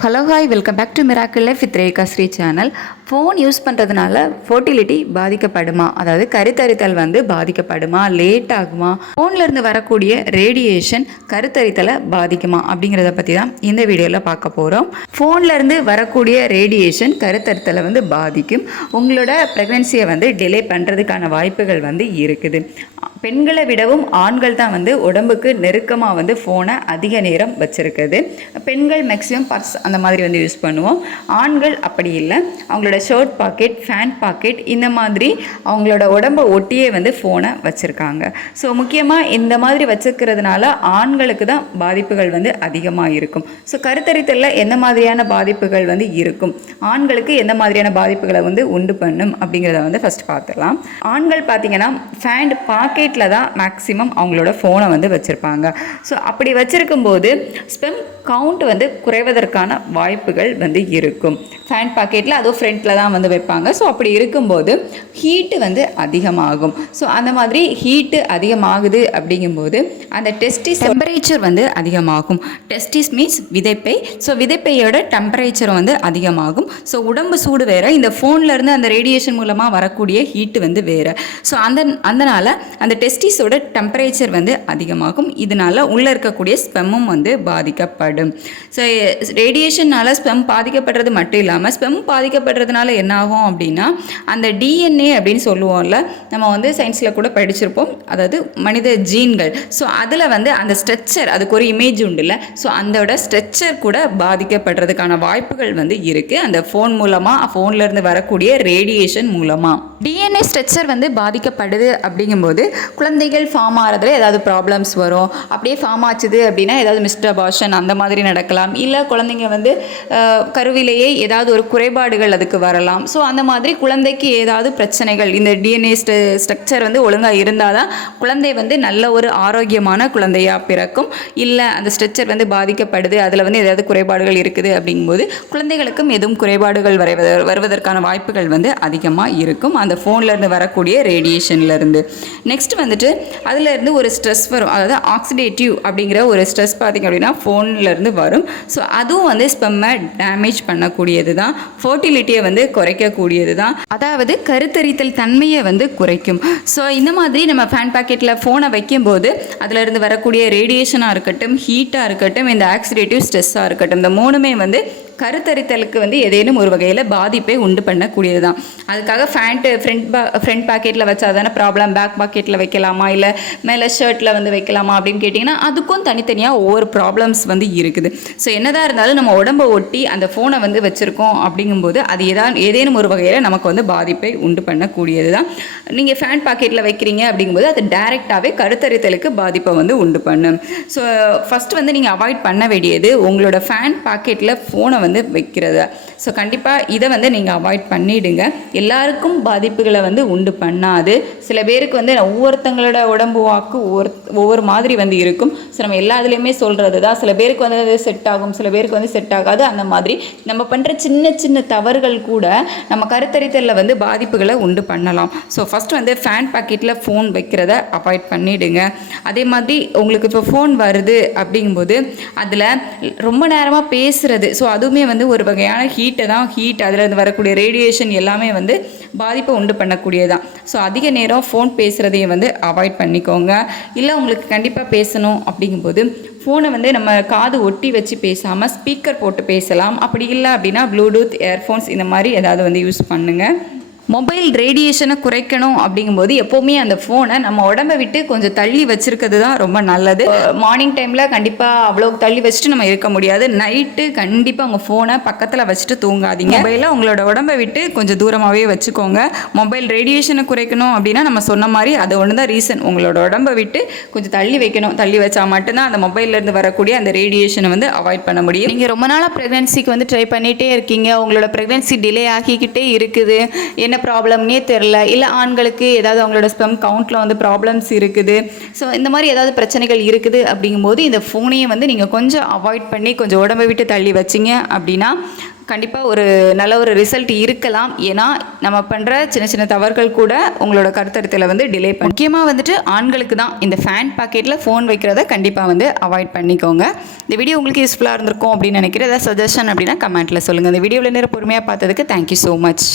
Hello hi welcome back to miracle life ഇത്രയേക്ക Shri channel phone use பண்ணுறதுனால fertility பாதிக்கப்படுமா? அதாவது கருத்தரித்தல் வந்து பாதிக்கப்படுமா? Late ஆகுமா? ஃபோன்லேருந்து வரக்கூடிய ரேடியேஷன் கருத்தரித்தலை பாதிக்குமா? அப்படிங்கிறத பற்றி தான் இந்த வீடியோவில் பார்க்க போகிறோம் ஃபோன்லேருந்து வரக்கூடிய ரேடியேஷன் கருத்தரித்தலை வந்து பாதிக்கும். உங்களோட ப்ரெக்னென்சியை வந்து டிலே பண்ணுறதுக்கான வாய்ப்புகள் வந்து இருக்குது. பெண்களை விடவும் ஆண்கள் தான் வந்து உடம்புக்கு நெருக்கமாக வந்து ஃபோனை அதிக நேரம் வச்சுருக்குது. பெண்கள் மேக்ஸிமம் பர்ஸ் அந்த மாதிரி வந்து யூஸ் பண்ணுவோம். ஆண்கள் அப்படி இல்லை. அவங்களோட ஷர்ட் பாக்கெட் ஃபேன் பாக்கெட் இந்த மாதிரி அவங்களோட உடம்பை ஒட்டியே வந்து ஃபோனை வச்சுருக்காங்க. ஸோ முக்கியமாக இந்த மாதிரி வச்சுருக்கிறதுனால ஆண்களுக்கு தான் பாதிப்புகள் வந்து அதிகமாக இருக்கும். ஸோ கருத்தரித்தலில் எந்த மாதிரியான பாதிப்புகள் வந்து இருக்கும்? ஆண்களுக்கு எந்த மாதிரியான பாதிப்புகளை வந்து உண்டு பண்ணும்? அப்படிங்கிறத வந்து ஃபஸ்ட் பார்த்துடலாம் ஆண்கள் பார்த்தீங்கன்னா ஃபேண்ட் பாக்கெட்டில் தான் மேக்ஸிமம் அவங்களோட ஃபோனை வந்து வச்சுருப்பாங்க. ஸோ அப்படி வச்சுருக்கும்போது ஸ்பெம் கவுண்ட் வந்து குறைவதற்கான வாய்ப்புகள் வந்து இருக்கும். ஃபேன் பாக்கெட்டில் அதுவும் ஃப்ரண்ட்டில் தான் வந்து வைப்பாங்க. ஸோ அப்படி இருக்கும்போது ஹீட்டு வந்து அதிகமாகும். ஸோ அந்த மாதிரி ஹீட்டு அதிகமாகுது அப்படிங்கும்போது அந்த டெஸ்டிஸ் டெம்பரேச்சர் வந்து அதிகமாகும். டெஸ்டிஸ் மீன்ஸ் விதைப்பை. ஸோ விதைப்பையோட டெம்பரேச்சர் வந்து அதிகமாகும். ஸோ உடம்பு சூடு வேறு. இந்த ஃபோன்லேருந்து அந்த ரேடியேஷன் மூலமாக வரக்கூடிய ஹீட்டு வந்து வேறு. ஸோ அந்த அதனால் அந்த டெஸ்டிஸோட டெம்பரேச்சர் வந்து அதிகமாகும். இதனால் உள்ளே இருக்கக்கூடிய ஸ்பெம்மும் வந்து பாதிக்கப்படும். ஸோ ரேடியேஷனால் ஸ்பெம் பாதிக்கப்படுறது மட்டும் இல்லாமல் ஸ்பெம் பாதிக்கப்படுறதுனால என்ன ஆகும் அப்படின்னா அந்த டிஎன்ஏ அப்படின்னு சொல்லுவோம்ல நம்ம வந்து சயின்ஸில் கூட படிச்சிருப்போம். அதாவது மனித ஜீன்கள். ஸோ அதில் வந்து அந்த ஸ்ட்ரக்சர் அதுக்கு ஒரு இமேஜ் உண்டுல்ல ஸோ அதோட ஸ்ட்ரக்சர் கூட பாதிக்கப்படுறதுக்கான வாய்ப்புகள் வந்து இருக்குது அந்த ஃபோன் மூலமாக ஃபோன்லேருந்து வரக்கூடிய ரேடியேஷன் மூலமாக டிஎன்ஏ ஸ்ட்ரக்சர் வந்து பாதிக்கப்படுது அப்படிங்கும்போது குழந்தைகள் ஃபார்ம் ஆகிறதுல ஏதாவது ப்ராப்ளம்ஸ் வரும். அப்படியே ஃபார்ம் ஆச்சுது அப்படின்னா ஏதாவது மிஸ்டர் அபார்ஷன் அந்த மாதிரி நடக்கலாம். இல்லை குழந்தைங்க வந்து கருவிலேயே ஏதாவது ஒரு குறைபாடுகள் அதுக்கு வரலாம். ஸோ அந்த மாதிரி குழந்தைக்கு ஏதாவது பிரச்சனைகள் இந்த டிஎன்ஏ ஸ்ட்ரக்சர் வந்து ஒழுங்காக இருந்தால் தான் குழந்தை வந்து நல்ல ஒரு ஆரோக்கியமான குழந்தையாக பிறக்கும். இல்லை அந்த ஸ்ட்ரக்சர் வந்து பாதிக்கப்படுது அதில் வந்து ஏதாவது குறைபாடுகள் இருக்குது அப்படிங்கும்போது குழந்தைகளுக்கும் எதுவும் குறைபாடுகள் வரைவத வருவதற்கான வாய்ப்புகள் வந்து அதிகமாக இருக்கும். அந்த ஃபோன்லேருந்து வரக்கூடிய ரேடியேஷன்லேருந்து நெக்ஸ்ட் வந்துட்டு அதுலேருந்து ஒரு ஸ்ட்ரெஸ் வரும். அதாவது ஆக்சிடேட்டிவ் அப்படிங்கிற ஒரு ஸ்ட்ரெஸ் பார்த்திங்க அப்படின்னா ஃபோனில் இருந்து வரும். ஸோ அதுவும் வந்து ஸ்பெம்மை டேமேஜ் பண்ணக்கூடியது தான். ஃபர்டிலிட்டியை வந்து குறைக்கக்கூடியது தான். அதாவது கருத்தரித்தல் தன்மையை வந்து குறைக்கும். ஸோ இந்த மாதிரி நம்ம ஃபேன் பாக்கெட்டில் ஃபோனை வைக்கும்போது அதிலிருந்து வரக்கூடிய ரேடியேஷனாக இருக்கட்டும் ஹீட்டாக இருக்கட்டும் இந்த ஆக்சிடேட்டிவ் ஸ்ட்ரெஸ்ஸாக இருக்கட்டும் இந்த மூணுமே வந்து கருத்தரித்தலுக்கு வந்து ஏதேனும் ஒரு வகையில் பாதிப்பை உண்டு பண்ணக்கூடியது தான் அதுக்காக ஃபேண்ட்டு ஃப்ரண்ட் பா ஃப்ரண்ட் பாக்கெட்டில் வச்சா தானே ப்ராப்ளம் பேக் பாக்கெட்டில் வைக்கலாமா இல்லை மேலே ஷர்ட்டில் வந்து வைக்கலாமா அப்படின்னு கேட்டிங்கன்னா அதுக்கும் தனித்தனியாக ஒவ்வொரு ப்ராப்ளம்ஸ் வந்து இருக்குது. ஸோ என்னதான் இருந்தாலும் நம்ம உடம்பை ஒட்டி அந்த ஃபோனை வந்து வச்சுருக்கோம் அப்படிங்கும்போது அது ஏதா ஏதேனும் ஒரு வகையில் நமக்கு வந்து பாதிப்பை உண்டு பண்ணக்கூடியது தான் நீங்கள் ஃபேன் பாக்கெட்டில் வைக்கிறீங்க அப்படிங்கும்போது அது டைரெக்டாகவே கருத்தரித்தலுக்கு பாதிப்பை வந்து உண்டு பண்ணும். ஸோ ஃபஸ்ட் வந்து நீங்கள் அவாய்ட் பண்ண வேண்டியது உங்களோட ஃபேன் பாக்கெட்டில் ஃபோனை வந்து வந்து வைக்கிறது. ஸோ கண்டிப்பாக இதை வந்து நீங்கள் அவாய்ட் பண்ணிடுங்க. எல்லாருக்கும் பாதிப்புகளை வந்து உண்டு பண்ணாது. சில பேருக்கு வந்து ஒவ்வொருத்தங்களோட உடம்பு வாக்கு ஒவ்வொரு ஒவ்வொரு மாதிரி வந்து இருக்கும். ஸோ நம்ம எல்லா இதுலேயுமே சொல்கிறது தான் சில பேருக்கு வந்து அது செட் ஆகும் சில பேருக்கு வந்து செட் ஆகாது. அந்த மாதிரி நம்ம பண்ணுற சின்ன சின்ன தவறுகள் கூட நம்ம கருத்தரித்தலில் வந்து பாதிப்புகளை உண்டு பண்ணலாம். ஸோ ஃபஸ்ட் வந்து ஃபேன் பாக்கெட்டில் ஃபோன் வைக்கிறத அவாய்ட் பண்ணிடுங்க. அதே மாதிரி உங்களுக்கு இப்போ ஃபோன் வருது அப்படிங்கும்போது அதில் ரொம்ப நேரமாக பேசுகிறது ஸோ அதுவுமே வந்து ஒரு வகையான ஹீட் ஹீட்டை தான் ஹீட் அதில் இருந்து வரக்கூடிய ரேடியேஷன் எல்லாமே வந்து பாதிப்பை உண்டு பண்ணக்கூடியதான் ஸோ அதிக நேரம் ஃபோன் பேசுகிறதையும் வந்து அவாய்ட் பண்ணிக்கோங்க. இல்லை உங்களுக்கு கண்டிப்பாக பேசணும் அப்படிங்கும்போது ஃபோனை வந்து நம்ம காது ஒட்டி வச்சு பேசாமல் ஸ்பீக்கர் போட்டு பேசலாம். அப்படி இல்லை அப்படின்னா ப்ளூடூத் இயர்ஃபோன்ஸ் இந்த மாதிரி ஏதாவது வந்து யூஸ் பண்ணுங்கள் மொபைல் ரேடியேஷனை குறைக்கணும் அப்படிங்கும்போது எப்போவுமே அந்த ஃபோனை நம்ம உடம்பை விட்டு கொஞ்சம் தள்ளி வச்சிருக்கிறது தான் ரொம்ப நல்லது. மார்னிங் டைமில் கண்டிப்பாக அவ்வளோ தள்ளி வச்சுட்டு நம்ம இருக்க முடியாது. நைட்டு கண்டிப்பாக உங்கள் ஃபோனை பக்கத்தில் வச்சுட்டு தூங்காதீங்க. மொபைலை உங்களோட உடம்பை விட்டு கொஞ்சம் தூரமாகவே வச்சுக்கோங்க. மொபைல் ரேடியேஷனை குறைக்கணும் அப்படின்னா நம்ம சொன்ன மாதிரி அது ஒன்று தான் ரீசன் உங்களோட உடம்பை விட்டு கொஞ்சம் தள்ளி வைக்கணும். தள்ளி வச்சா மட்டும்தான் அந்த மொபைல்லேருந்து வரக்கூடிய அந்த ரேடியேஷனை வந்து அவாய்ட் பண்ண முடியும். நீங்கள் ரொம்ப நாளாக ப்ரெக்னென்சிக்கு வந்து ட்ரை பண்ணிகிட்டே இருக்கீங்க. உங்களோட ப்ரெக்னென்சி டிலே ஆகிக்கிட்டே இருக்குது. என்ன ப்ராப்ளம்னே தெரில இல்லை ஆண்களுக்கு ஏதாவது அவங்களோட ஸ்பெம் கவுண்ட்டில் வந்து ப்ராப்ளம்ஸ் இருக்குது. ஸோ இந்த மாதிரி ஏதாவது பிரச்சனைகள் இருக்குது அப்படிங்கும்போது இந்த ஃபோனையை வந்து நீங்கள் கொஞ்சம் அவாய்ட் பண்ணி கொஞ்சம் உடம்பை விட்டு தள்ளி வச்சிங்க அப்படின்னா கண்டிப்பாக ஒரு நல்ல ஒரு ரிசல்ட் இருக்கலாம். ஏன்னா நம்ம பண்ணுற சின்ன சின்ன தவறுகள் கூட உங்களோட கருத்தரத்தில் வந்து டிலே பண்ணி முக்கியமாக வந்துட்டு ஆண்களுக்கு தான். இந்த ஃபேன் பாக்கெட்டில் ஃபோன் வைக்கிறத கண்டிப்பாக வந்து அவாய்ட் பண்ணிக்கோங்க. இந்த வீடியோ உங்களுக்கு யூஸ்ஃபுல்லாக இருந்திருக்கும் அப்படின்னு நினைக்கிறேன். ஏதாவது சஜஷன் அப்படின்னா கமெண்ட்டில் சொல்லுங்கள் இந்த வீடியோவில் நேரம் பொறுமையாக பார்த்ததுக்கு தேங்க்யூ ஸோ மச்